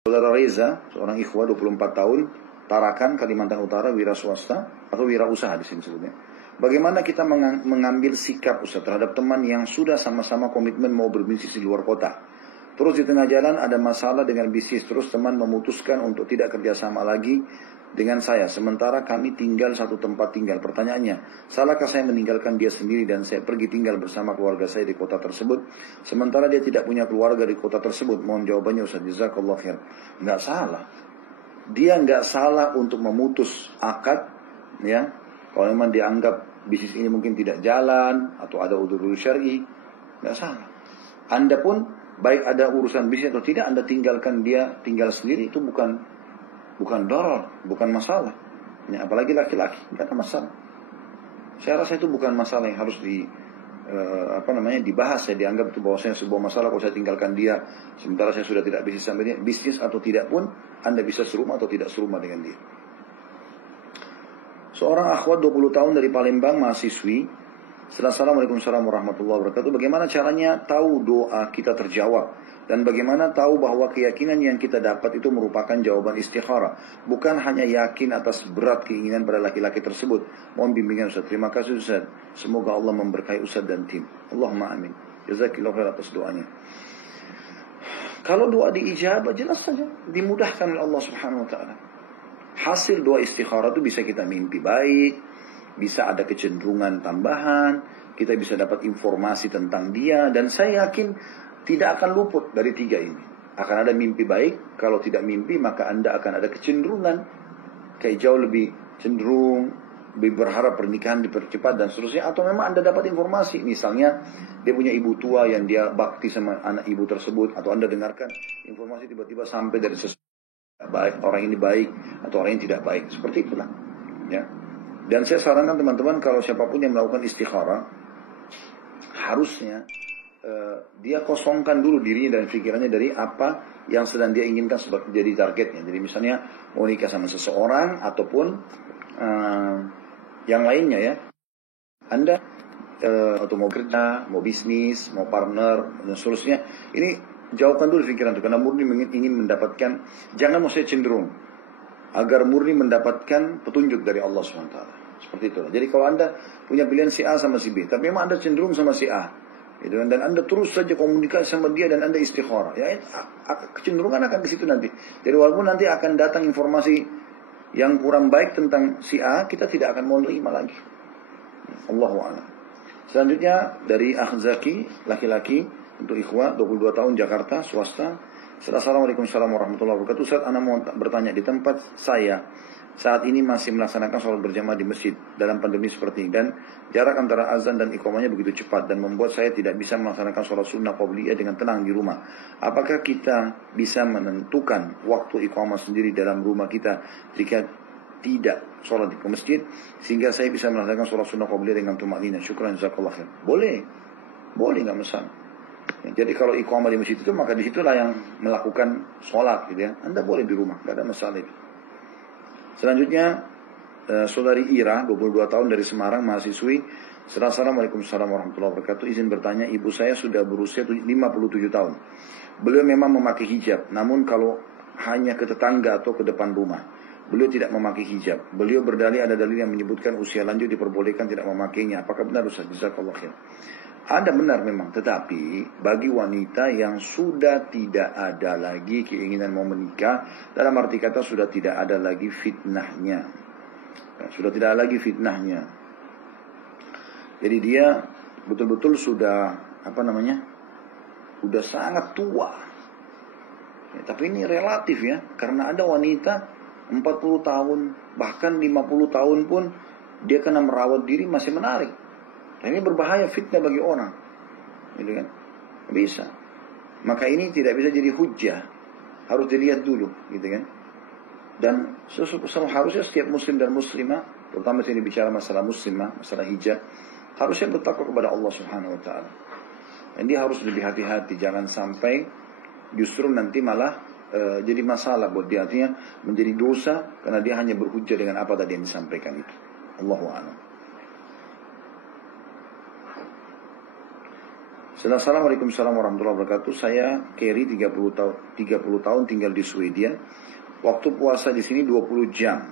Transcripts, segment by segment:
Saudara Reza, seorang ikhwah 24 tahun, Tarakan, Kalimantan Utara, wira swasta atau wira usaha di sini sebutnya. Bagaimana kita mengambil sikap Ustaz terhadap teman yang sudah sama-sama komitmen mau berbisnis di luar kota. Terus di tengah jalan ada masalah dengan bisnis, terus teman memutuskan untuk tidak kerjasama lagi dengan saya. Sementara kami tinggal satu tempat tinggal. Pertanyaannya, salahkah saya meninggalkan dia sendiri dan saya pergi tinggal bersama keluarga saya di kota tersebut? Sementara dia tidak punya keluarga di kota tersebut. Mohon jawabannya Ustaz. Jazakallah khair. Nggak salah. Dia nggak salah untuk memutus akad, ya. Kalau memang dianggap bisnis ini mungkin tidak jalan atau ada udzur syar'i, nggak salah. Anda pun baik ada urusan bisnis atau tidak, Anda tinggalkan dia tinggal sendiri, itu bukan doror, bukan masalah. Ya, apalagi laki-laki, nggak ada masalah. Saya rasa itu bukan masalah yang harus dibahas. Saya dianggap itu bahwasanya sebuah masalah kalau saya tinggalkan dia sementara saya sudah tidak bisnis sama dia. Bisnis atau tidak pun Anda bisa serumah atau tidak serumah dengan dia. Seorang akhwat 20 tahun dari Palembang, mahasiswi. Assalamualaikum warahmatullahi wabarakatuh. Bagaimana caranya tahu doa kita terjawab? Dan bagaimana tahu bahwa keyakinan yang kita dapat itu merupakan jawaban istikharah? Bukan hanya yakin atas berat keinginan pada laki-laki tersebut. Mohon bimbingan Ustaz. Terima kasih Ustaz. Semoga Allah memberkahi Ustaz dan tim. Allahumma amin. Jazakillahu khair atas doanya. Kalau doa diijabah, jelas saja dimudahkan oleh Allah subhanahu wa ta'ala. Hasil doa istikharah itu bisa kita mimpi baik, bisa ada kecenderungan tambahan, kita bisa dapat informasi tentang dia, dan saya yakin tidak akan luput dari tiga ini. Akan ada mimpi baik, kalau tidak mimpi maka Anda akan ada kecenderungan kayak jauh lebih cenderung, lebih berharap pernikahan dipercepat dan seterusnya. Atau memang Anda dapat informasi, misalnya dia punya ibu tua yang dia bakti sama anak ibu tersebut, atau Anda dengarkan informasi tiba-tiba sampai dari sesuatu baik, orang ini baik atau orang yang tidak baik, seperti itulah, ya. Dan saya sarankan teman-teman, kalau siapapun yang melakukan istikharah, harusnya dia kosongkan dulu dirinya dan pikirannya dari apa yang sedang dia inginkan sebagai jadi targetnya. Jadi misalnya mau nikah sama seseorang ataupun yang lainnya, ya. Anda atau mau kerja, mau bisnis, mau partner dan seterusnya, ini jauhkan dulu pikiran itu, karena murni ingin mendapatkan, jangan mau saya cenderung, agar murni mendapatkan petunjuk dari Allah SWT. Seperti itu. Jadi kalau Anda punya pilihan si A sama si B, tapi memang Anda cenderung sama si A, gitu, dan Anda terus saja komunikasi sama dia dan Anda istikharah, ya, kecenderungan akan ke situ nanti. Jadi walaupun nanti akan datang informasi yang kurang baik tentang si A, kita tidak akan mau terima lagi. Allahu a'lam. Selanjutnya dari Akhzaki, laki-laki, untuk ikhwah 22 tahun, Jakarta, swasta. Assalamualaikum warahmatullahi wabarakatuh. Ustaz, ana mau bertanya, di tempat saya saat ini masih melaksanakan sholat berjamaah di masjid dalam pandemi seperti ini, dan jarak antara azan dan iqamahnya begitu cepat dan membuat saya tidak bisa melaksanakan sholat sunnah qabliyah dengan tenang di rumah. Apakah kita bisa menentukan waktu iqamah sendiri dalam rumah kita jika tidak sholat di masjid, sehingga saya bisa melaksanakan sholat sunnah qabliyah dengan tumanina? Syukran, jazakallah khair. Boleh, nggak masalah. Jadi kalau iqamah di masjid itu, maka disitulah yang melakukan sholat, gitu ya. Anda boleh di rumah, nggak ada masalah itu. Selanjutnya saudari Ira, 22 tahun dari Semarang, mahasiswi. Assalamualaikum warahmatullahi wabarakatuh. Izin bertanya, ibu saya sudah berusia 57 tahun. Beliau memang memakai hijab, namun kalau hanya ke tetangga atau ke depan rumah, beliau tidak memakai hijab. Beliau berdalih ada dalil yang menyebutkan usia lanjut diperbolehkan tidak memakainya. Apakah benar Ustaz? Jazakallah khair. Ada benar memang, tetapi bagi wanita yang sudah tidak ada lagi keinginan mau menikah, dalam arti kata sudah tidak ada lagi fitnahnya, jadi dia betul-betul sudah sudah sangat tua, ya, tapi ini relatif, ya, karena ada wanita 40 tahun bahkan 50 tahun pun dia kena merawat diri masih menarik. Dan ini berbahaya, fitnah bagi orang, gitu kan? Bisa. Maka ini tidak bisa jadi hujjah, harus dilihat dulu, gitu kan? Dan harusnya setiap muslim dan muslimah, terutama sini bicara masalah muslimah, masalah hijab, harusnya bertakwa kepada Allah Subhanahu Wa Taala. Dan dia harus lebih hati-hati, jangan sampai justru nanti malah jadi masalah buat dia, artinya menjadi dosa karena dia hanya berhujjah dengan apa tadi yang disampaikan itu. Allahu a'lam. Assalamualaikum warahmatullahi wabarakatuh. Saya Kerry 30 tahun tinggal di Swedia. Waktu puasa di sini 20 jam.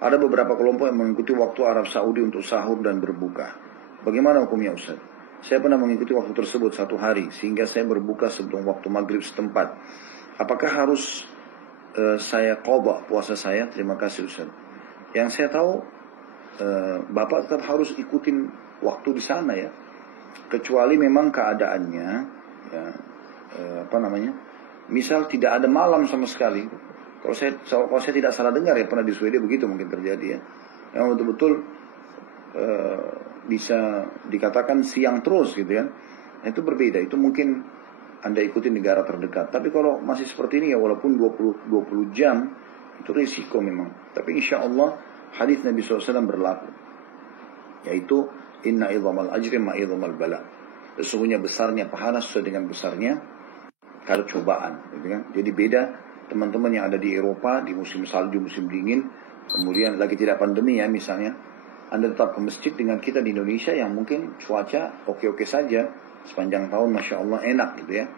Ada beberapa kelompok yang mengikuti waktu Arab Saudi untuk sahur dan berbuka. Bagaimana hukumnya Ustaz? Saya pernah mengikuti waktu tersebut 1 hari sehingga saya berbuka sebelum waktu maghrib setempat. Apakah harus saya qadha puasa saya? Terima kasih Ustaz. Yang saya tahu Bapak tetap harus ikutin waktu di sana ya. Kecuali memang keadaannya ya, misal tidak ada malam sama sekali. Kalau saya tidak salah dengar ya, pernah di Swedia begitu mungkin terjadi ya, yang betul-betul bisa dikatakan siang terus gitu ya. Nah, itu berbeda, itu mungkin Anda ikuti negara terdekat. Tapi kalau masih seperti ini ya, walaupun 20 jam itu risiko memang. Tapi insya Allah hadis Nabi SAW berlaku, yaitu inna idhamal ajri ma idhamal bala. Sesungguhnya besarnya pahala sesuai dengan besarnya kadar cobaan, gitu kan? Jadi beda teman-teman yang ada di Eropa di musim salju, musim dingin, kemudian lagi tidak pandemi ya misalnya, Anda tetap ke masjid dengan kita di Indonesia yang mungkin cuaca oke-oke saja sepanjang tahun, masya Allah enak gitu ya.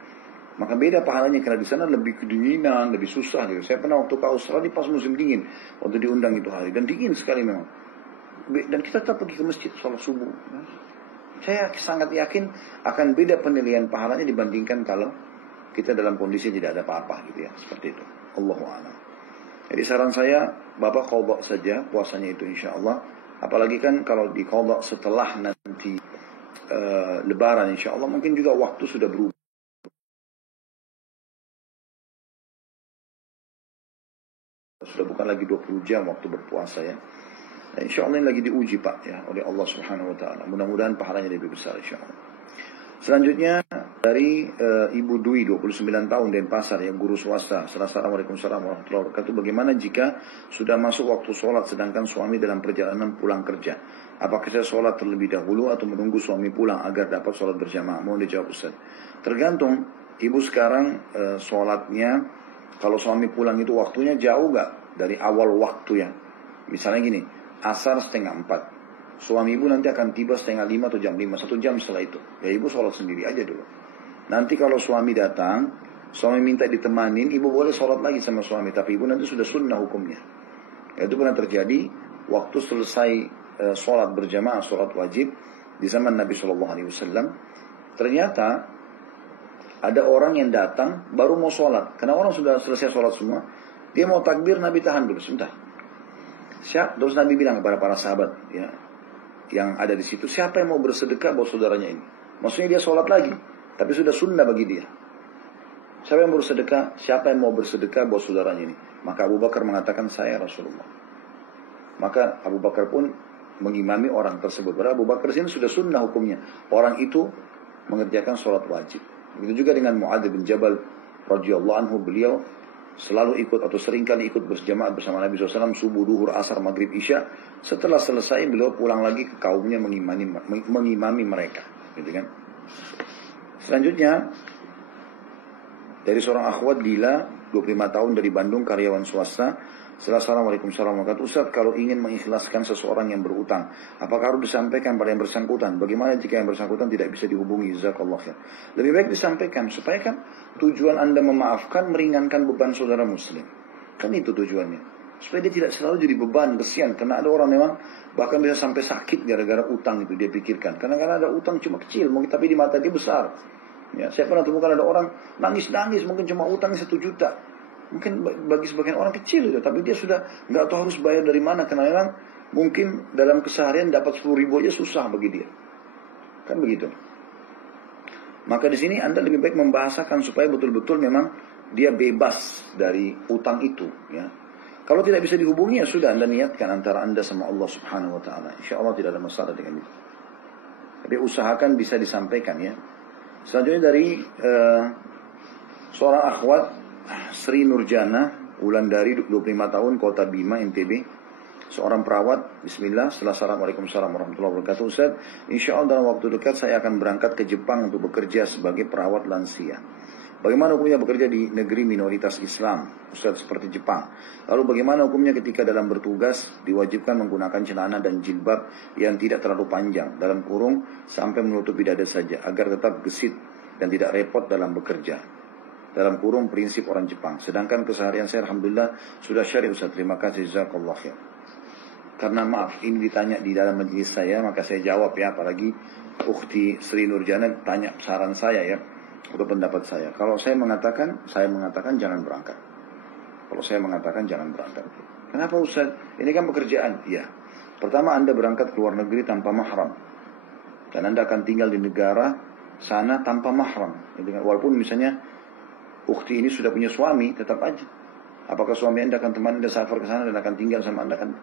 Maka beda pahalanya karena di sana lebih kedinginan, lebih susah gitu. Saya pernah waktu ke Australia pas musim dingin, waktu diundang itu hari, dan dingin sekali memang. Dan kita tetap pergi ke masjid sholat subuh. Saya sangat yakin akan beda penilaian pahalanya dibandingkan kalau kita dalam kondisi tidak ada apa-apa gitu ya, seperti itu. Allahu a'lam. Jadi saran saya, Bapak qadha saja puasanya itu insya Allah. Apalagi kan kalau di qadha setelah nanti Lebaran insya Allah mungkin juga waktu sudah berubah. Sudah bukan lagi 20 jam waktu berpuasa ya. Nah, insya Allah ini lagi diuji Pak ya oleh Allah Subhanahu Wa Taala. Mudah-mudahan pahalanya lebih besar insya Allah. Selanjutnya dari Ibu Dwi 29 tahun Denpasar yang guru swasta. Assalamualaikum warahmatullahi wabarakatuh. Bagaimana jika sudah masuk waktu sholat sedangkan suami dalam perjalanan pulang kerja? Apakah saya sholat terlebih dahulu atau menunggu suami pulang agar dapat sholat berjamaah? Mohon dijawab Ustaz. Tergantung Ibu sekarang sholatnya, kalau suami pulang itu waktunya jauh gak dari awal waktu ya? Misalnya gini, asar 3:30, suami ibu nanti akan tiba 4:30 atau jam 5, 1 jam setelah itu. Ya ibu sholat sendiri aja dulu. Nanti kalau suami datang, suami minta ditemanin, ibu boleh sholat lagi sama suami, tapi ibu nanti sudah sunnah hukumnya. Ya, itu pernah terjadi waktu selesai sholat berjamaah, sholat wajib di zaman Nabi SAW. Ternyata ada orang yang datang baru mau sholat, karena orang sudah selesai sholat semua. Dia mau takbir, Nabi tahan dulu sebentar. Terus Nabi bilang kepada para sahabat ya, yang ada di situ, siapa yang mau bersedekah buat saudaranya ini? Maksudnya dia sholat lagi, tapi sudah sunnah bagi dia. Siapa yang bersedekah? Siapa yang mau bersedekah buat saudaranya ini? Maka Abu Bakar mengatakan, saya Rasulullah. Maka Abu Bakar pun mengimami orang tersebut. Padahal Abu Bakar sini sudah sunnah hukumnya. Orang itu mengerjakan sholat wajib. Begitu juga dengan Mu'adz bin Jabal radhiyallahu anhu, beliau selalu ikut atau seringkali ikut berjamaah bersama Nabi SAW subuh, duhur, asar, maghrib, isya. Setelah selesai beliau pulang lagi ke kaumnya mengimami mereka, gitu kan. Selanjutnya dari seorang akhwat Dila 25 tahun dari Bandung, karyawan swasta. Assalamualaikum warahmatullahi wabarakatuh. Ustaz, kalau ingin mengikhlaskan seseorang yang berutang, apakah harus disampaikan pada yang bersangkutan? Bagaimana jika yang bersangkutan tidak bisa dihubungi? Jazakallah khair. Lebih baik disampaikan, supaya kan tujuan Anda memaafkan meringankan beban saudara muslim. Kan itu tujuannya. Supaya dia tidak selalu jadi beban, kesian. Karena ada orang memang bahkan bisa sampai sakit gara-gara utang itu dia pikirkan. Karena ada utang cuma kecil, mungkin tapi di mata dia besar. Ya, saya pernah temukan ada orang nangis-nangis, mungkin cuma utang 1 juta. Mungkin bagi sebagian orang kecil itu, tapi dia sudah nggak tahu harus bayar dari mana, karena memang mungkin dalam keseharian dapat 10.000 aja susah bagi dia, kan begitu. Maka di sini Anda lebih baik membahasakan supaya betul-betul memang dia bebas dari utang itu, ya. Kalau tidak bisa dihubungi ya sudah, Anda niatkan antara Anda sama Allah Subhanahu Wa Taala. Insya Allah tidak ada masalah dengan itu. Tapi usahakan bisa disampaikan ya. Selanjutnya dari seorang akhwat Sri Nurjana Wulandari 25 tahun, Kota Bima, NTB, seorang perawat. Bismillah. Assalamualaikum warahmatullahi wabarakatuh. Ustaz, insya Allah dalam waktu dekat saya akan berangkat ke Jepang untuk bekerja sebagai perawat lansia. Bagaimana hukumnya bekerja di negeri minoritas Islam, Ustaz, seperti Jepang? Lalu bagaimana hukumnya ketika dalam bertugas diwajibkan menggunakan celana dan jilbab yang tidak terlalu panjang, dalam kurung sampai menutupi dada saja, agar tetap gesit dan tidak repot dalam bekerja? Dalam kurung prinsip orang Jepang. Sedangkan keseharian saya alhamdulillah sudah syar'i, Ustaz. Terima kasih, jazakallah khair. Karena maaf, ini ditanya di dalam majelis saya, maka saya jawab ya, apalagi Ukhti Sri Nurjana tanya saran saya ya, atau pendapat saya. Kalau saya mengatakan jangan berangkat. Kalau saya mengatakan jangan berangkat. Kenapa Ustaz? Ini kan pekerjaan. Iya. Pertama, Anda berangkat ke luar negeri tanpa mahram. Dan Anda akan tinggal di negara sana tanpa mahram. Walaupun misalnya Ukhti ini sudah punya suami, tetap aja. Apakah suami Anda akan temani Anda safar ke sana dan akan tinggal sama Anda kan?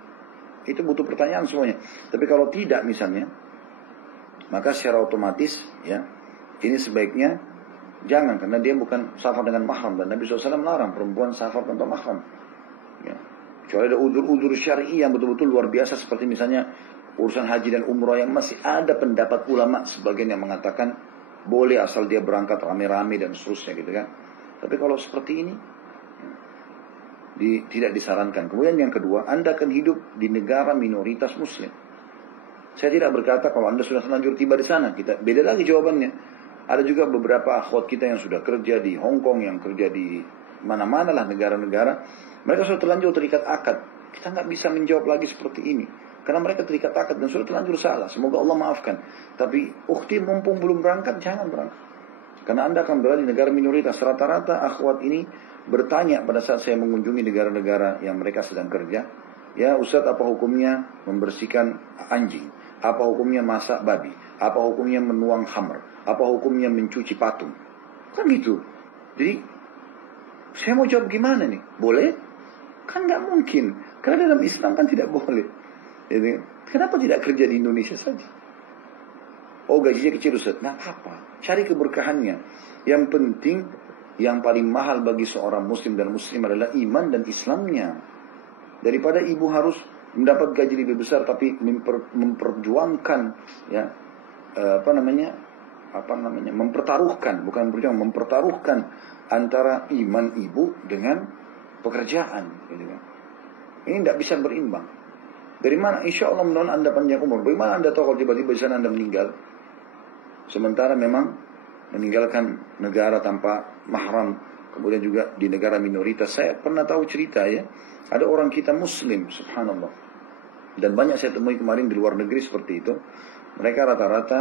Itu butuh pertanyaan semuanya. Tapi kalau tidak misalnya, maka secara otomatis ya, ini sebaiknya jangan, karena dia bukan safar dengan mahram, dan Nabi SAW melarang perempuan safar tanpa mahram. Ya. Kecuali ada udzur-udzur syar'i yang betul-betul luar biasa, seperti misalnya urusan haji dan umrah yang masih ada pendapat ulama sebagian yang mengatakan boleh asal dia berangkat rame-rame dan seterusnya gitu kan. Tapi kalau seperti ini tidak disarankan. Kemudian yang kedua, Anda akan hidup di negara minoritas Muslim. Saya tidak berkata kalau Anda sudah terlanjur tiba di sana, kita beda lagi jawabannya. Ada juga beberapa akhwat kita yang sudah kerja di Hong Kong, yang kerja di mana-mana lah negara-negara. Mereka sudah terlanjur terikat akad. Kita nggak bisa menjawab lagi seperti ini, karena mereka terikat akad dan sudah terlanjur salah. Semoga Allah maafkan. Tapi ukhti mumpung belum berangkat, jangan berangkat. Karena Anda akan berada di negara minoritas. Rata-rata akhwat ini bertanya pada saat saya mengunjungi negara-negara yang mereka sedang kerja, ya Ustaz, apa hukumnya membersihkan anjing? Apa hukumnya masak babi? Apa hukumnya menuang khamr? Apa hukumnya mencuci patung? Kan gitu. Jadi saya mau jawab gimana nih? Boleh? Kan nggak mungkin. Karena dalam Islam kan tidak boleh. Jadi, kenapa tidak kerja di Indonesia saja? Oh, gajinya kecil Ustaz. Nah, apa? Cari keberkahannya. Yang penting, yang paling mahal bagi seorang muslim dan muslim adalah iman dan Islamnya. Daripada ibu harus mendapat gaji lebih besar tapi memperjuangkan ya mempertaruhkan antara iman ibu dengan pekerjaan gitu kan. Ini tidak bisa berimbang. Dari mana? Insya Allah mudah-mudahan Anda panjang umur. Bagaimana Anda tahu kalau tiba-tiba di sana Anda meninggal? Sementara memang meninggalkan negara tanpa mahram, kemudian juga di negara minoritas. Saya pernah tahu cerita ya, ada orang kita muslim, subhanallah. Dan banyak saya temui kemarin di luar negeri seperti itu. Mereka rata-rata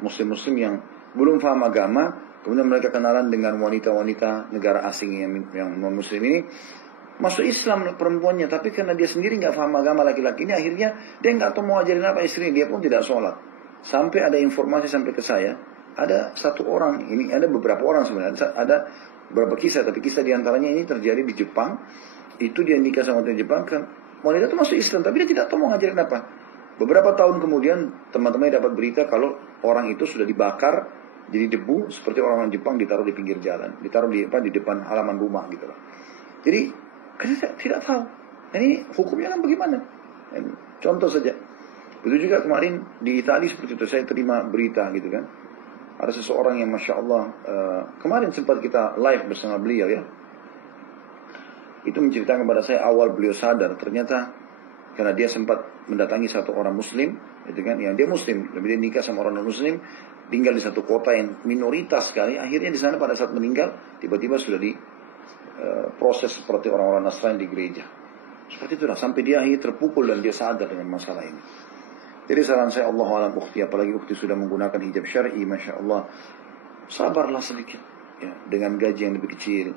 muslim-muslim yang belum paham agama, kemudian mereka kenalan dengan wanita-wanita negara asing yang non-muslim ini. Masuk Islam perempuannya, tapi karena dia sendiri nggak paham agama laki-laki ini, akhirnya dia nggak tahu mau ajarin apa istrinya, dia pun tidak sholat. Sampai ada informasi sampai ke saya, ada satu orang, ini ada beberapa orang sebenarnya, ada beberapa kisah, tapi kisah diantaranya ini terjadi di Jepang. Itu dia nikah sama wanita Jepang, kan wanita itu masuk Islam, tapi dia tidak tahu mau ngajarin apa. Beberapa tahun kemudian teman-teman dapat berita kalau orang itu sudah dibakar jadi debu, seperti orang-orang Jepang, ditaruh di pinggir jalan, ditaruh di depan halaman rumah gitu loh. Jadi kita tidak tahu ini hukumnya kan bagaimana. Contoh saja, begitu juga kemarin di Italia seperti itu, saya terima berita gitu kan, ada seseorang yang masya Allah kemarin sempat kita live bersama beliau ya, itu menceritakan kepada saya awal beliau sadar ternyata karena dia sempat mendatangi satu orang muslim gitu kan, yang dia muslim, lebih dia nikah sama orang non muslim, tinggal di satu kota yang minoritas sekali, akhirnya di sana pada saat meninggal tiba-tiba sudah di proses seperti orang-orang Nasrani di gereja. Seperti itulah, sampai dia akhirnya terpukul dan dia sadar dengan masalah ini. Jadi saran saya, Allah alam ukhti, apalagi ukhti sudah menggunakan hijab syar'i, masya Allah, sabarlah sedikit ya, dengan gaji yang lebih kecil.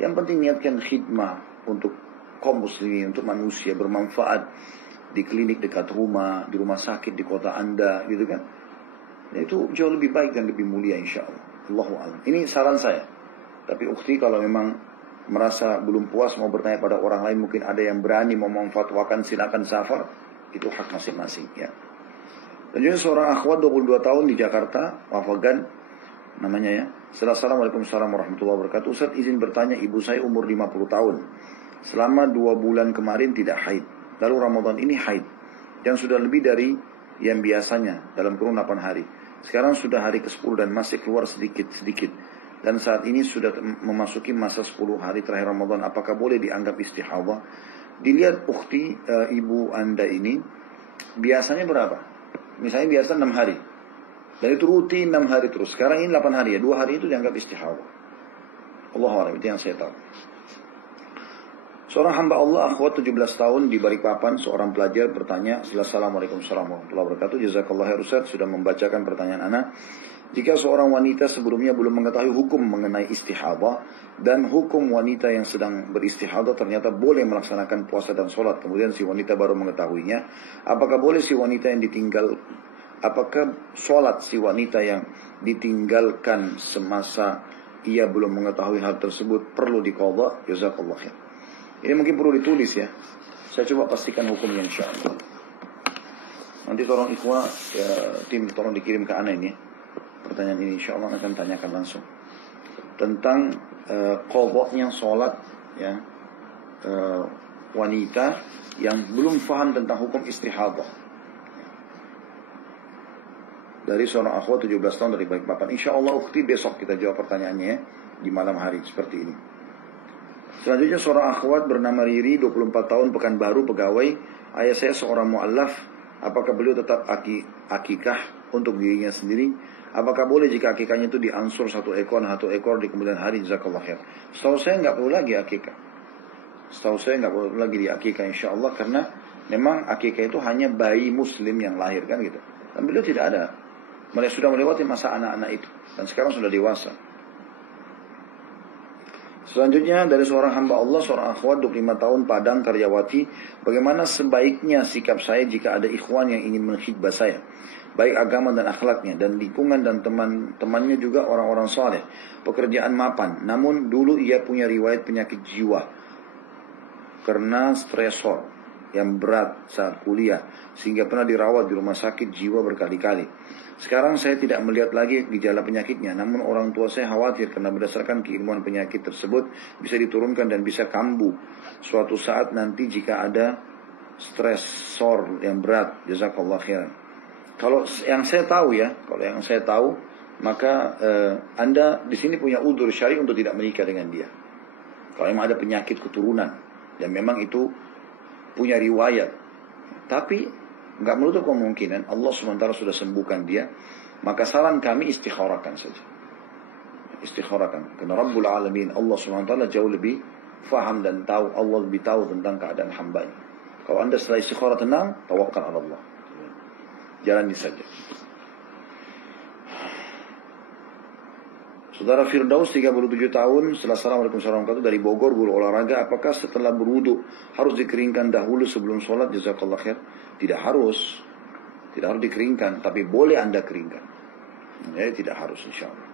Yang penting niatkan khidmah untuk kaum muslimin, untuk manusia, bermanfaat di klinik dekat rumah, di rumah sakit di kota Anda gitu kan. Ya, itu jauh lebih baik dan lebih mulia insya Allah. Allahu a'lam. Ini saran saya. Tapi ukhti kalau memang merasa belum puas mau bertanya pada orang lain, mungkin ada yang berani mau memfatwakan, silakan safar, itu hak masing-masing ya. Dan juga seorang akhwat 22 tahun di Jakarta, Wafagan namanya ya. Assalamualaikum warahmatullahi wabarakatuh. Ustaz, izin bertanya, ibu saya umur 50 tahun. Selama 2 bulan kemarin tidak haid. Lalu Ramadan ini haid. Dan sudah lebih dari yang biasanya dalam kurun 8 hari. Sekarang sudah hari ke-10 dan masih keluar sedikit-sedikit. dan saat ini sudah memasuki masa 10 hari terakhir Ramadan, apakah boleh dianggap istihadah? Dilihat ukhti, ibu anda ini biasanya berapa? Misalnya biasa 6 hari. Dan itu rutin 6 hari terus. Sekarang ini 8 hari ya. 2 hari itu dianggap istihadah. Allahu a'lam, itu yang saya tahu. Seorang hamba Allah akhwat 17 tahun di Balikpapan, seorang pelajar bertanya, Assalamualaikum warahmatullahi wabarakatuh. Jazakallah khair Ustaz sudah membacakan pertanyaan ana. Jika seorang wanita sebelumnya belum mengetahui hukum mengenai istihadah dan hukum wanita yang sedang beristihadah ternyata boleh melaksanakan puasa dan sholat, kemudian si wanita baru mengetahuinya, apakah boleh si wanita yang ditinggal, apakah sholat si wanita yang ditinggalkan semasa ia belum mengetahui hal tersebut perlu diqadha? Jazakallah khair. Ini mungkin perlu ditulis ya. Saya coba pastikan hukumnya insyaallah. Nanti tolong ikhwah ya, tim tolong dikirim ke ana ini. Pertanyaan ini insyaallah akan tanyakan langsung tentang qadhanya salat ya, wanita yang belum paham tentang hukum istihadah. Dari seorang akhwat 17 tahun dari Balikpapan. Insyaallah ukhti besok kita jawab pertanyaannya ya, di malam hari seperti ini. Selanjutnya seorang akhwat bernama Riri, 24 tahun, Pekanbaru, pegawai. Ayah saya seorang mu'allaf. Apakah beliau tetap akikah untuk dirinya sendiri? Apakah boleh jika akikahnya itu diansur 1 ekor di kemudian hari? Jazakallah khair. Setahu saya nggak perlu lagi akikah. Setahu saya nggak perlu lagi di akikah insyaallah, karena memang akikah itu hanya bayi muslim yang lahir kan gitu. Dan beliau tidak ada. Mereka sudah melewati masa anak-anak itu dan sekarang sudah dewasa. Selanjutnya dari seorang hamba Allah, seorang akhwat 25 tahun, Padang, Karyawati. Bagaimana sebaiknya sikap saya jika ada ikhwan yang ingin menkhidbah saya, baik agama dan akhlaknya, dan lingkungan dan teman-temannya juga orang-orang saleh, pekerjaan mapan. Namun dulu ia punya riwayat penyakit jiwa karena stresor yang berat saat kuliah, sehingga pernah dirawat di rumah sakit jiwa berkali-kali. Sekarang saya tidak melihat lagi gejala penyakitnya, namun orang tua saya khawatir karena berdasarkan keilmuan penyakit tersebut bisa diturunkan dan bisa kambuh suatu saat nanti jika ada stresor yang berat. Jazakallah khairan. Kalau yang saya tahu ya, maka Anda di sini punya udzur syar'i untuk tidak menikah dengan dia. Kalau memang ada penyakit keturunan dan memang itu punya riwayat, tapi nggak menutup kemungkinan Allah SWT sudah sembuhkan dia, maka saran kami istikharakan saja. Istikharakan. Karena Rabbul Alamin, Allah SWT jauh lebih faham dan tahu, Allah lebih tahu tentang keadaan hambanya. Kalau Anda setelah istikharah tenang, tawakkal ala Allah. Jalani saja. Saudara Firdaus 37 tahun, Assalamualaikum warahmatullahi wabarakatuh, dari Bogor, guru olahraga. Apakah setelah berwudu harus dikeringkan dahulu sebelum sholat? Jazakallah khair. Tidak harus dikeringkan, tapi boleh Anda keringkan. Jadi tidak harus insyaallah.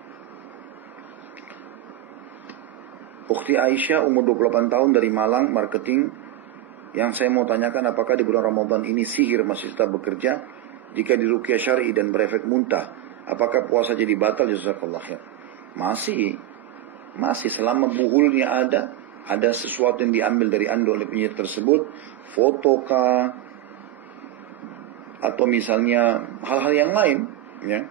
Ukhti Aisyah umur 28 tahun dari Malang, marketing. Yang saya mau tanyakan, apakah di bulan Ramadan ini sihir masih tetap bekerja? Jika diruqyah syar'i dan berefek muntah, apakah puasa jadi batal? Jazakallah khair. Masih selama buhulnya ada sesuatu yang diambil dari Anda oleh penyihir tersebut, fotokah atau misalnya hal-hal yang lain ya,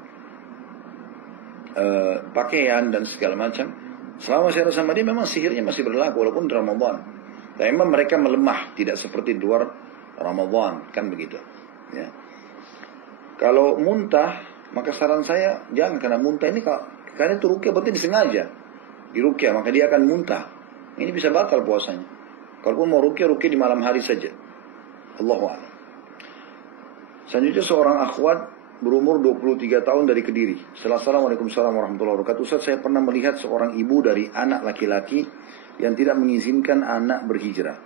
pakaian dan segala macam, selama saya sama dia memang sihirnya masih berlaku walaupun di Ramadan. Dan memang mereka melemah, tidak seperti di luar Ramadan kan begitu ya. Kalau muntah, maka saran saya jangan, karena muntah ini karena itu ruqyah berarti disengaja diruqyah, maka dia akan muntah. Ini bisa batal puasanya. Kalaupun mau ruqyah di malam hari saja. Allahu a'lam. Selanjutnya seorang akhwat berumur 23 tahun dari Kediri. Assalamualaikum warahmatullahi wabarakatuh. Ustaz, saya pernah melihat seorang ibu dari anak laki-laki yang tidak mengizinkan anak berhijrah.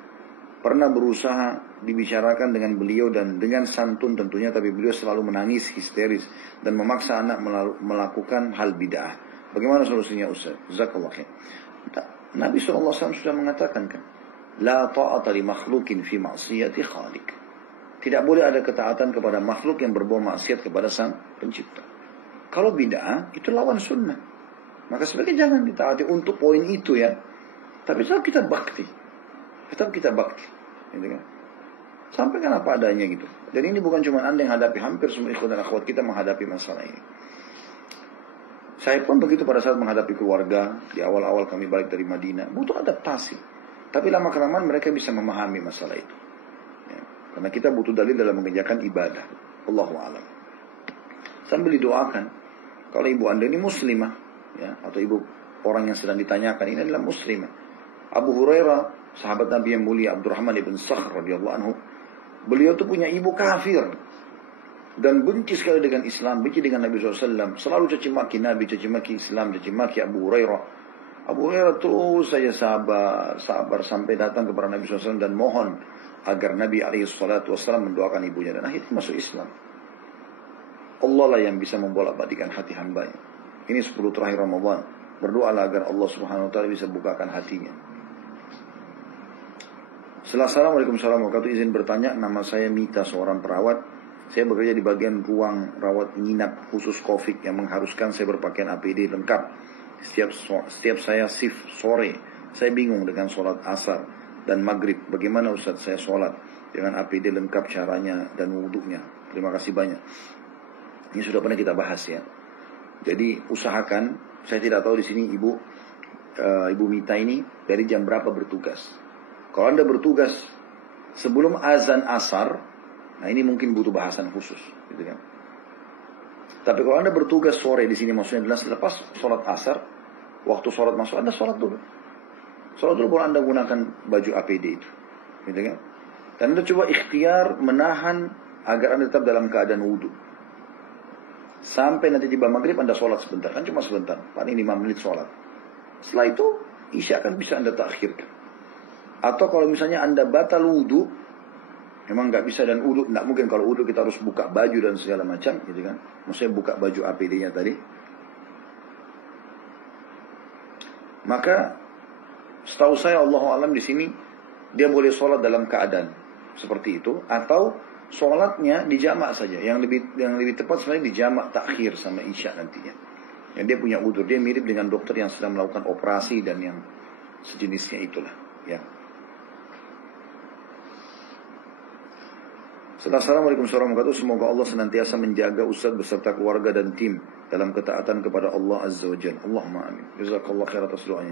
Pernah berusaha dibicarakan dengan beliau dan dengan santun tentunya, tapi beliau selalu menangis histeris dan memaksa anak melakukan hal bid'ah. Bagaimana solusinya Ustaz? Jazakallah khair. Nabi SAW sudah mengatakan kan, la ta'ata li makhlukin fi ma'siyati khaliq. Tidak boleh ada ketaatan kepada makhluk yang berbuat maksiat kepada sang pencipta. Kalau bid'ah itu lawan sunnah, maka sebaiknya jangan ditaati untuk poin itu ya. Tapi tetap kita bakti. Gitu kan? Sampaikan apa adanya gitu. Dan ini bukan cuma Anda yang hadapi, hampir semua ikhwan dan akhwat kita menghadapi masalah ini. Saya pun begitu pada saat menghadapi keluarga. Di awal-awal kami balik dari Madinah, butuh adaptasi. Tapi lama-kelamaan mereka bisa memahami masalah itu. Ya. Karena kita butuh dalil dalam mengerjakan ibadah. Allahu a'lam. Sambil didoakan, kalau ibu anda ini muslimah, ya, atau ibu orang yang sedang ditanyakan ini adalah muslimah. Abu Hurairah, sahabat Nabi yang mulia Abdurrahman ibn Sakhr radhiyallahu anhu, beliau tuh punya ibu kafir dan benci sekali dengan Islam, benci dengan Nabi SAW, selalu caci maki Nabi, caci maki Islam, caci maki Abu Hurairah. Abu Hurairah terus saja sabar sampai datang kepada Nabi SAW dan mohon agar Nabi SAW mendoakan ibunya, dan akhirnya masuk Islam. Allah lah yang bisa membolak-balikan hati hambanya. Ini 10 terakhir Ramadan. Berdoalah agar Allah Subhanahu wa taala bisa bukakan hatinya. Assalamualaikum warahmatullahi wabarakatuh. Izin bertanya, nama saya Mita, seorang perawat. Saya bekerja di bagian ruang rawat nginap khusus COVID yang mengharuskan saya berpakaian APD lengkap. Setiap saya shift sore, saya bingung dengan sholat asar dan maghrib. Bagaimana Ustaz saya sholat dengan APD lengkap caranya dan wudhunya? Terima kasih banyak. Ini sudah pernah kita bahas ya. Jadi usahakan, saya tidak tahu di sini Ibu Mita ini dari jam berapa bertugas. Kalau Anda bertugas sebelum azan asar, nah ini mungkin butuh bahasan khusus, gitu kan. Tapi kalau Anda bertugas sore di sini, maksudnya adalah selepas sholat asar, waktu sholat masuk, Anda sholat dulu. Sholat dulu baru Anda gunakan baju APD itu, gitu kan. Dan Anda coba ikhtiar menahan agar Anda tetap dalam keadaan wudhu. Sampai nanti tiba maghrib Anda sholat sebentar, kan cuma sebentar, paling 5 menit sholat. Setelah itu isya kan bisa Anda takhirkan. Atau kalau misalnya Anda batal wudhu, memang nggak bisa, dan wudhu nggak mungkin. Kalau wudhu kita harus buka baju dan segala macam, gitu kan. Maksudnya buka baju APD-nya tadi. Maka setahu saya Allah alam di sini dia boleh sholat dalam keadaan seperti itu, atau sholatnya dijamak saja. Yang lebih tepat sebenarnya dijamak takhir sama isya nantinya. Yang dia punya udzur, dia mirip dengan dokter yang sedang melakukan operasi dan yang sejenisnya itulah. Ya. Assalamualaikum warahmatullahi wabarakatuh. Semoga Allah senantiasa menjaga Ustaz beserta keluarga dan tim dalam ketaatan kepada Allah Azza wa Jalla. Allahumma amin. Jazakallah khair atas doanya.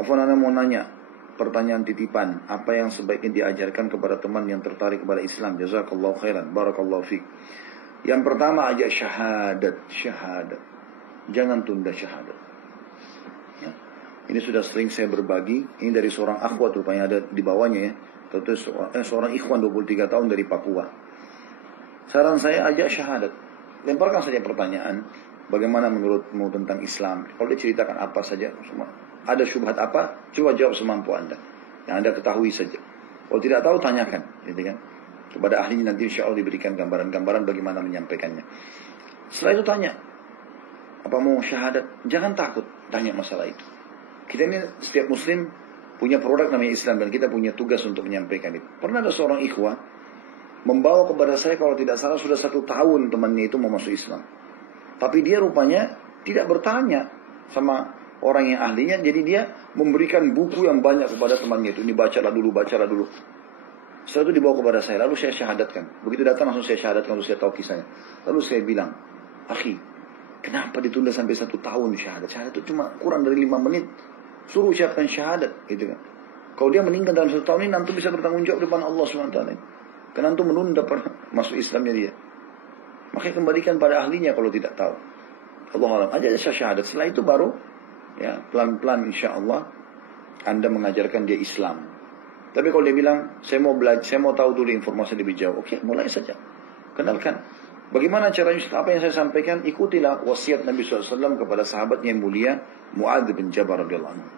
Afwan, ana mau nanya pertanyaan titipan, apa yang sebaiknya diajarkan kepada teman yang tertarik kepada Islam? Jazakallahu khairan, barakallahu fiik. Yang pertama, ajak syahadat. Jangan tunda syahadat. Ya. Ini sudah sering saya berbagi. Ini dari seorang akhwat rupanya, ada di bawahnya ya. Seorang ikhwan 23 tahun dari Papua. Saran saya, ajak syahadat. Lemparkan saja pertanyaan, bagaimana menurutmu tentang Islam? Kalau dia ceritakan apa saja, semua. Ada syubhat apa? Coba jawab semampu Anda. Yang Anda ketahui saja. Kalau tidak tahu, tanyakan, gitu kan? Kepada ahlinya, nanti insya Allah diberikan gambaran-gambaran bagaimana menyampaikannya. Setelah itu tanya, apa mau syahadat? Jangan takut tanya masalah itu. Kita ini setiap muslim punya produk namanya Islam, dan kita punya tugas untuk menyampaikan itu. Pernah ada seorang ikhwah membawa kepada saya, kalau tidak salah sudah 1 tahun temannya itu mau masuk Islam. Tapi dia rupanya tidak bertanya sama orang yang ahlinya, jadi dia memberikan buku yang banyak kepada temannya itu. Ini bacalah dulu. Setelah itu dibawa kepada saya, lalu saya syahadatkan. Begitu datang langsung saya syahadatkan, lalu saya tahu kisahnya. Lalu saya bilang, akhi, kenapa ditunda sampai 1 tahun syahadat? Syahadat itu cuma kurang dari 5 menit. Suruh siapkan syahadat, gitu kan. Kalau dia meninggal dalam 1 tahun ini, nanti bisa bertanggung jawab depan Allah SWT. Karena nanti menunda masuk Islamnya dia. Makanya kembalikan pada ahlinya kalau tidak tahu. Allah alam, aja syahadat. Setelah itu baru, ya, pelan-pelan insya Allah Anda mengajarkan dia Islam. Tapi kalau dia bilang, saya mau belajar, saya mau tahu dulu informasi lebih jauh, oke, mulai saja. Kenalkan. Bagaimana caranya? Apa yang saya sampaikan? Ikutilah wasiat Nabi SAW kepada sahabatnya yang mulia, Mu'adz bin Jabal radhiyallahu anhu.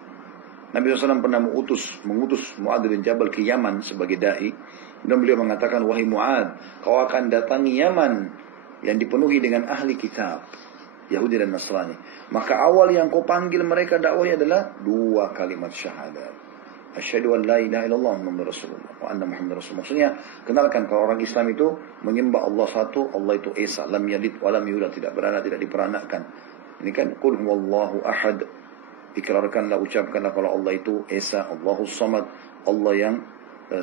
Nabi SAW pernah mengutus Mu'adz bin Jabal ke Yaman sebagai dai, dan beliau mengatakan, wahai Mu'adz, kau akan datangi Yaman yang dipenuhi dengan ahli kitab, Yahudi dan Nasrani. Maka awal yang kau panggil mereka dakwahnya adalah 2 kalimat syahadat. Asyhadu an la ilaha illallah Muhammadur Rasulullah wa anna Muhammadar Rasulullah. Maksudnya, kenalkan kalau orang Islam itu menyembah Allah satu, Allah itu esa, lam yalid wa lam yulad, tidak beranak, tidak diperanakkan. Ini kan qul huwallahu ahad. Ikrarkanlah, ucapkanlah kalau Allah itu esa, Allahus samad, Allah yang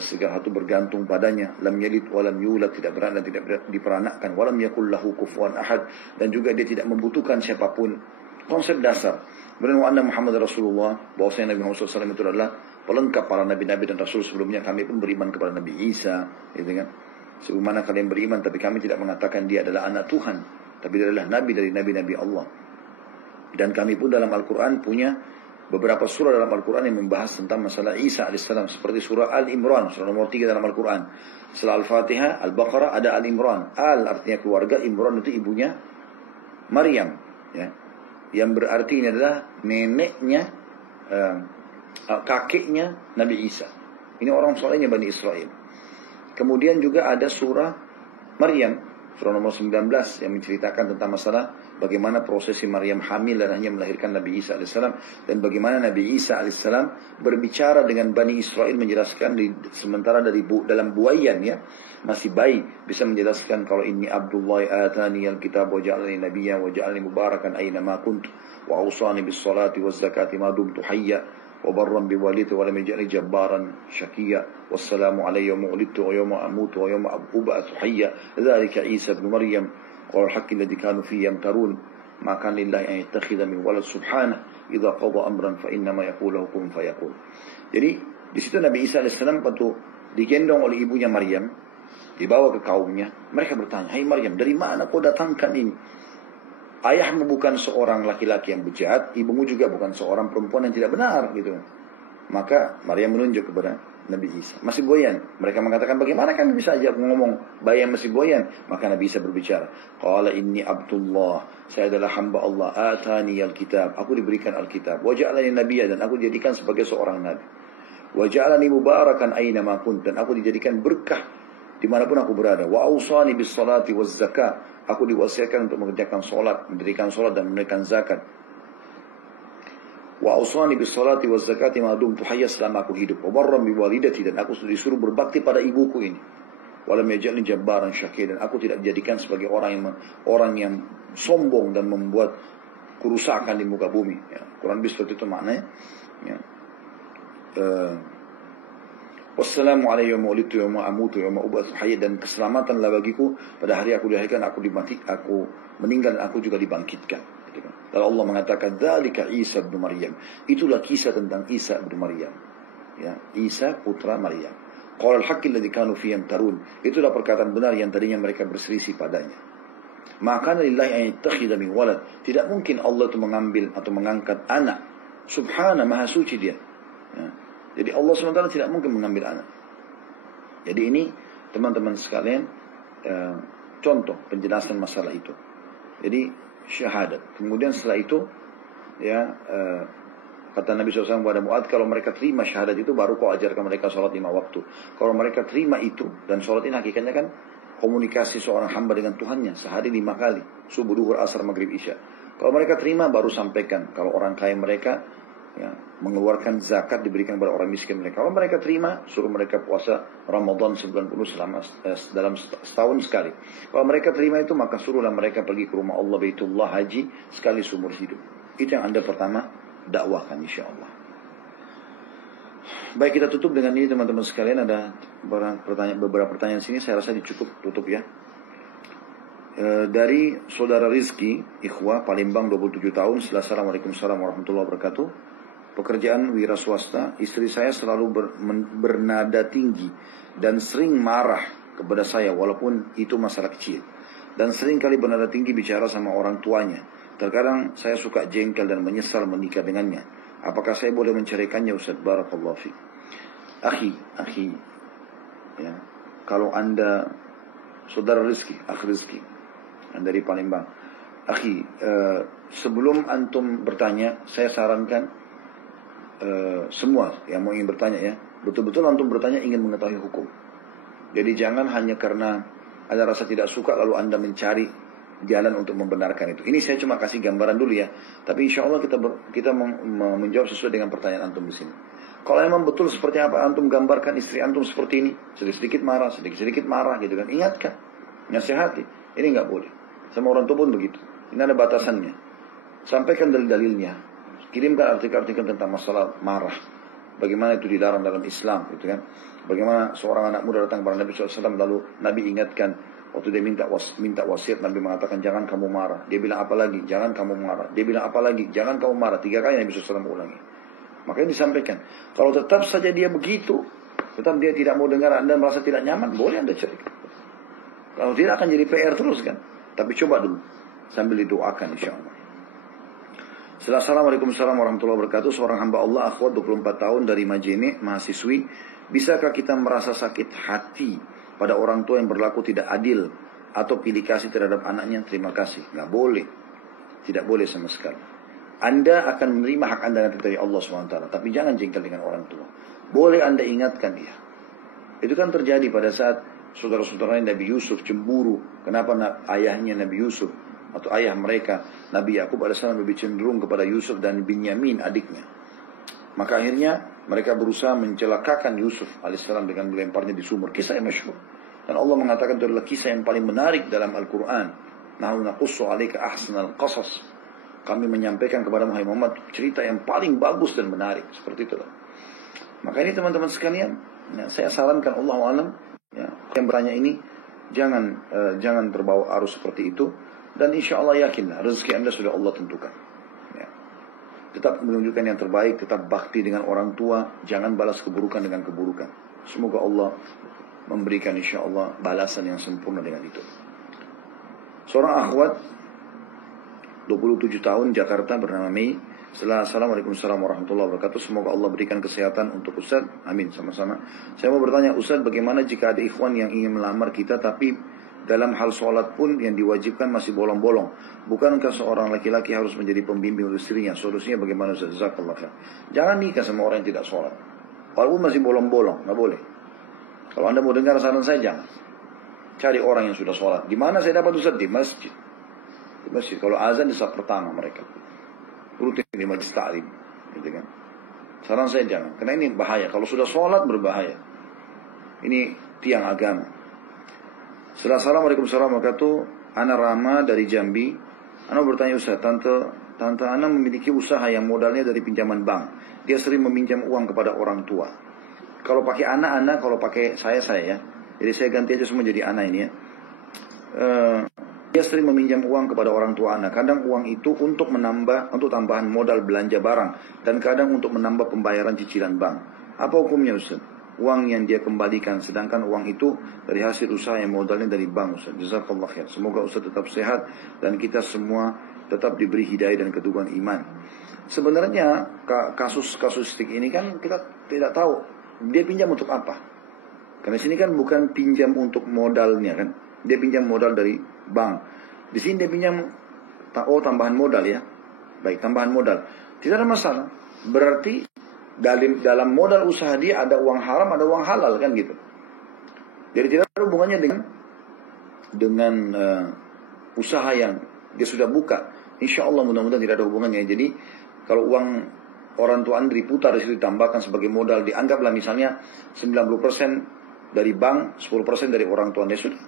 segala satu bergantung padanya, lam yalid wa lam yulad, tidak beranak, tidak diperanakkan, wa lam yakul lahu kufuwan ahad, dan juga dia tidak membutuhkan siapapun. konsep dasar. Kemudian wa anna Muhammad Rasulullah, bahwasanya Nabi Muhammad SAW itu adalah pelengkap para nabi-nabi dan rasul sebelumnya. Kami pun beriman kepada Nabi Isa, gitu kan. Sebagaimana kalian beriman, tapi kami tidak mengatakan dia adalah anak Tuhan, tapi dia adalah nabi dari nabi-nabi Allah. Dan kami pun dalam Al-Quran punya beberapa surah dalam Al-Quran yang membahas tentang masalah Isa alaihissalam, seperti surah Al-Imran, surah nomor 3 dalam Al-Quran. Setelah Al-Fatihah, Al-Baqarah ada Al-Imran. Al artinya keluarga, Imran itu ibunya Maryam, ya. Yang berarti ini adalah neneknya, kakeknya Nabi Isa. Ini orang solehnya Bani Israel. Kemudian juga ada surah Maryam, surah nomor 19 yang menceritakan tentang masalah bagaimana prosesi Maryam hamil dan hanya melahirkan Nabi Isa alaihissalam, dan bagaimana Nabi Isa alaihissalam berbicara dengan Bani Israel, menjelaskan sementara dalam buayan, ya, masih bayi, bisa menjelaskan kalau ini Abdullah atani al-kitab wa ja'alani nabiyyan wa ja'alani mubarakan aina ma kuntu wa awsani bis salati waz zakati ma dumtu hayya وبرا بوالدتي ولم يجعلني جبارا شقيا والسلام علي يوم ولدت ويوم اموت ويوم ابعث حيا ذلك عيسى ابن مريم قول الحق الذي كانوا فيه يمترون ما كان لله ان يتخذ من ولد سبحانه اذا قضى امرا فانما يقول له كن فيكون. Jadi di situ Nabi Isa alaihissalam waktu digendong oleh ibunya Maryam, dibawa ke kaumnya, mereka bertanya, "Hai Maryam, dari mana kau datangkan ini? Ayahmu bukan seorang laki-laki yang bejat, ibumu juga bukan seorang perempuan yang tidak benar," gitu. Maka Maryam menunjuk kepada Nabi Isa. Masih buayan. Mereka mengatakan, bagaimana kami bisa ajak ngomong bayi yang masih buayan? Maka Nabi Isa berbicara. Qala inni Abdullah. Saya adalah hamba Allah. Atani al-kitab. Aku diberikan al-kitab. Wa ja'alani nabiyyan, dan aku dijadikan sebagai seorang nabi. Wa ja'alani mubarakan aina ma kunt, dan aku dijadikan berkah dimanapun aku berada. Wa awsani bis salati waz zakah. Aku diwasiatkan untuk mengerjakan solat, mendirikan solat dan menunaikan zakat. Wa awsani bis salati waz zakati ma dumtu hayya, selama aku hidup. Wa barran bi walidati, dan aku disuruh berbakti pada ibuku ini. Wa lam yaj'alni jabbaran syaqiyyan, dan aku tidak dijadikan sebagai orang yang sombong dan membuat kerusakan di muka bumi. Ya, kurang lebih seperti itu maknanya. Ya. Wassalamu alaihi wa maulitu wa amutu wa ub'atsu hayya, dan keselamatanlah bagiku pada hari aku dilahirkan, aku dimati, aku meninggal, dan aku juga dibangkitkan. Lalu Allah mengatakan, dzalika Isa bin Maryam. Itulah kisah tentang Isa bin Maryam. Ya, Isa putra Maryam. Qala al-haqqi alladzi kanu fihi yamtarun. Itulah perkataan benar yang tadinya mereka berselisih padanya. Maka lillahi an yattakhidha min walad. Tidak mungkin Allah itu mengambil atau mengangkat anak. Subhana, maha suci dia. Ya. Jadi Allah SWT tidak mungkin mengambil anak. Jadi ini teman-teman sekalian, contoh penjelasan masalah itu. Jadi syahadat. Kemudian setelah itu, ya, kata Nabi SAW kepada Mu'adz, kalau mereka terima syahadat itu, baru kau ajarkan mereka sholat 5 waktu. Kalau mereka terima itu, dan sholat ini hakikatnya kan komunikasi seorang hamba dengan Tuhannya sehari 5 kali, subuh, duhur, asar, maghrib, isya. Kalau mereka terima, baru sampaikan. Kalau orang kaya mereka, ya, mengeluarkan zakat diberikan kepada orang miskin mereka. Kalau mereka terima, suruh mereka puasa Ramadan 90 dalam setahun sekali. Kalau mereka terima itu, maka suruhlah mereka pergi ke rumah Allah Baitullah haji sekali seumur hidup. Itu yang Anda pertama dakwahkan, insyaallah. Baik, kita tutup dengan ini teman-teman sekalian. Ada beberapa pertanyaan sini, saya rasa cukup tutup ya. Dari saudara Rizki Ikhwah Palembang 27 tahun. Assalamualaikum warahmatullahi wabarakatuh. Pekerjaan wira swasta, istri saya selalu bernada tinggi dan sering marah kepada saya walaupun itu masalah kecil, dan sering kali bernada tinggi bicara sama orang tuanya. Terkadang saya suka jengkel dan menyesal menikah dengannya. Apakah saya boleh menceraikannya, Ustaz? Barakallahu fiik. Akhi, ya, kalau Anda saudara Rizki, Rizki dari Palembang, akhi, sebelum antum bertanya, saya sarankan semua yang mau ingin bertanya, ya, betul-betul antum bertanya ingin mengetahui hukum. Jadi jangan hanya karena ada rasa tidak suka lalu Anda mencari jalan untuk membenarkan itu. Ini saya cuma kasih gambaran dulu ya. Tapi insya Allah kita menjawab sesuai dengan pertanyaan antum di sini. Kalau memang betul seperti apa antum gambarkan istri antum seperti ini, sedikit-sedikit marah gitu kan, ingatkan, nasihati. Ini nggak boleh. Sama orang tua pun begitu. Ini ada batasannya. Sampaikan dalil-dalilnya. Kirimkan artikel-artikel tentang masalah marah. Bagaimana itu dilarang dalam Islam, gitu kan? Bagaimana seorang anak muda datang kepada Nabi SAW lalu Nabi ingatkan, Waktu dia minta wasiat, Nabi mengatakan jangan kamu marah. Dia bilang apa lagi? Jangan kamu marah. Dia bilang apa lagi? Jangan kamu marah. 3 kali Nabi SAW ulangi. Makanya disampaikan, kalau tetap saja dia begitu, tetap dia tidak mau dengar, Anda merasa tidak nyaman, boleh Anda cerai. Kalau tidak akan jadi PR terus kan. Tapi coba dulu sambil didoakan insyaallah. Assalamualaikum warahmatullahi wabarakatuh. Seorang hamba Allah, akhwat 24 tahun dari Majene, mahasiswi. Bisakah kita merasa sakit hati pada orang tua yang berlaku tidak adil atau pilih kasih terhadap anaknya? Terima kasih. Nggak boleh. Tidak boleh sama sekali. Anda akan menerima hak Anda nanti dari Allah SWT. Tapi jangan jengkel dengan orang tua. Boleh Anda ingatkan dia. Itu kan terjadi pada saat saudara-saudaranya Nabi Yusuf cemburu. Kenapa ayahnya Nabi Yusuf atau ayah mereka Nabi Yakub alaihissalam lebih cenderung kepada Yusuf dan Binyamin adiknya. Maka akhirnya mereka berusaha mencelakakan Yusuf alaihissalam dengan melemparnya di sumur. Kisah yang masyhur. Dan Allah mengatakan itu adalah kisah yang paling menarik dalam Al-Quran. Nahnu naqussu 'alaika ahsanal qasas. Kami menyampaikan kepada Muhammad cerita yang paling bagus dan menarik. Seperti itulah. Maka ini teman-teman sekalian, ya, saya sarankan Allah alam, ya, yang bertanya ini jangan terbawa arus seperti itu. Dan insya Allah yakinlah rezeki Anda sudah Allah tentukan. Ya. Tetap menunjukkan yang terbaik, tetap bakti dengan orang tua, jangan balas keburukan dengan keburukan. Semoga Allah memberikan insya Allah balasan yang sempurna dengan itu. Seorang akhwat 27 tahun Jakarta bernama Mei. Assalamualaikum warahmatullahi wabarakatuh. Semoga Allah berikan kesehatan untuk Ustaz. Amin, sama-sama. Saya mau bertanya Ustaz, bagaimana jika ada ikhwan yang ingin melamar kita tapi dalam hal sholat pun yang diwajibkan masih bolong-bolong? Bukankah seorang laki-laki harus menjadi pembimbing untuk istrinya? Solusinya bagaimana Ustaz? Jazakallah khair. Jangan nikah sama orang yang tidak sholat. Walaupun masih bolong-bolong, nggak boleh. Kalau Anda mau dengar saran saya, jangan. Cari orang yang sudah sholat. Di mana saya dapat Ustaz? Di masjid. Di masjid. Kalau azan di saat pertama mereka rutin di majlis ta'lim, gitu kan. Saran saya jangan, karena ini bahaya. Kalau sudah sholat berbahaya. Ini tiang agama. Assalamualaikum warahmatullahi wabarakatuh. Ana Rama dari Jambi. Ana bertanya Ustaz, tante Ana memiliki usaha yang modalnya dari pinjaman bank. Dia sering meminjam uang kepada orang tua. Kalau pakai anak, kalau pakai saya ya. Jadi saya ganti aja semua jadi anak ini ya. Dia sering meminjam uang kepada orang tua anak. Kadang uang itu untuk tambahan modal belanja barang. Dan kadang untuk menambah pembayaran cicilan bank. Apa hukumnya Ustaz? Uang yang dia kembalikan, sedangkan uang itu dari hasil usaha yang modalnya dari bank Ustaz. Jazakallah khair. Semoga Ustaz tetap sehat dan kita semua tetap diberi hidayah dan keteguhan iman. Sebenarnya kasus ini kan kita tidak tahu dia pinjam untuk apa. Karena sini kan bukan pinjam untuk modalnya kan. Dia pinjam modal dari bank. Di sini dia pinjam tambahan modal ya. Baik, tambahan modal. Tidak ada masalah. Berarti dalam modal usaha dia ada uang haram, ada uang halal kan gitu. Jadi tidak ada hubungannya dengan usaha yang dia sudah buka. Insya Allah mudah-mudahan tidak ada hubungannya. Jadi kalau uang orang tua Anda diputar di situ ditambahkan sebagai modal, dianggaplah misalnya 90% dari bank, 10% dari orang tua Anda sudah.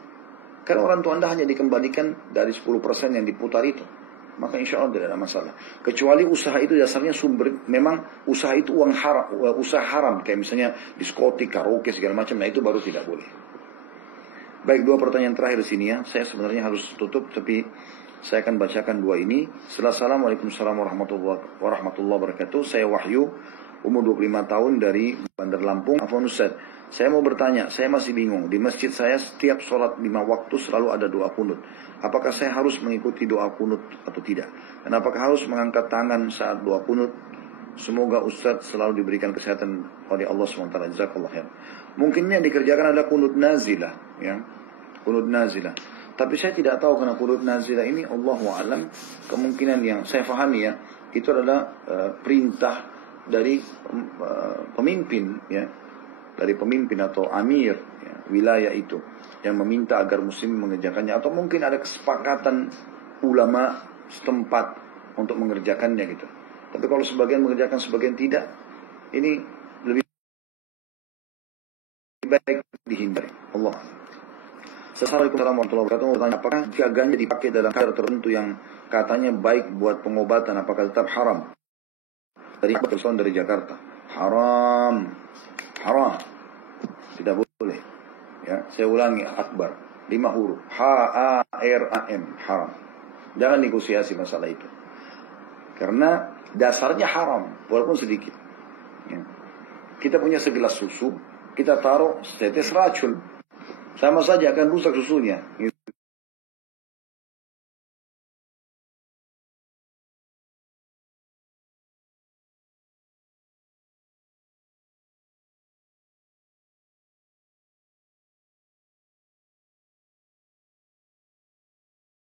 Kan orang tua Anda hanya dikembalikan dari 10% yang diputar itu. Maka insya Allah tidak ada masalah. Kecuali usaha itu dasarnya memang usaha itu uang haram, usaha haram. Kayak misalnya diskotik, karaoke, segala macam. Nah itu baru tidak boleh. Baik, 2 pertanyaan terakhir di sini ya. Saya sebenarnya harus tutup, tapi saya akan bacakan 2 ini. Assalamualaikum warahmatullahi wabarakatuh. Saya Wahyu, umur 25 tahun dari Bandar Lampung. Afwan Ustaz, saya mau bertanya, saya masih bingung. Di masjid saya setiap sholat 5 waktu selalu ada doa kunut. Apakah saya harus mengikuti doa kunut atau tidak? Dan apakah harus mengangkat tangan saat doa kunut? Semoga Ustaz selalu diberikan kesehatan oleh Allah SWT. Jazakallah khair. Mungkin yang dikerjakan adalah kunut nazilah, ya. Kunut nazilah. Tapi saya tidak tahu karena kunut nazilah ini Allahu a'lam, kemungkinan yang saya fahami ya, itu adalah perintah dari pemimpin ya. Dari pemimpin atau amir ya, wilayah itu yang meminta agar muslim mengerjakannya, atau mungkin ada kesepakatan ulama setempat untuk mengerjakannya gitu. Tapi kalau sebagian mengerjakan, sebagian tidak, ini lebih baik dihindari. Allah. Assalamualaikum warahmatullahi wabarakatuh. Apakah jika ganja dipakai dalam kadar tertentu yang katanya baik buat pengobatan, apakah tetap haram? Dari person dari Jakarta. Haram. Tidak boleh. Ya, saya ulangi, akbar. 5 huruf. H-A-R-A-M. Haram. Jangan negosiasi masalah itu. Karena dasarnya haram, walaupun sedikit. Ya. Kita punya segelas susu, kita taruh setetes racun. Sama saja akan rusak susunya.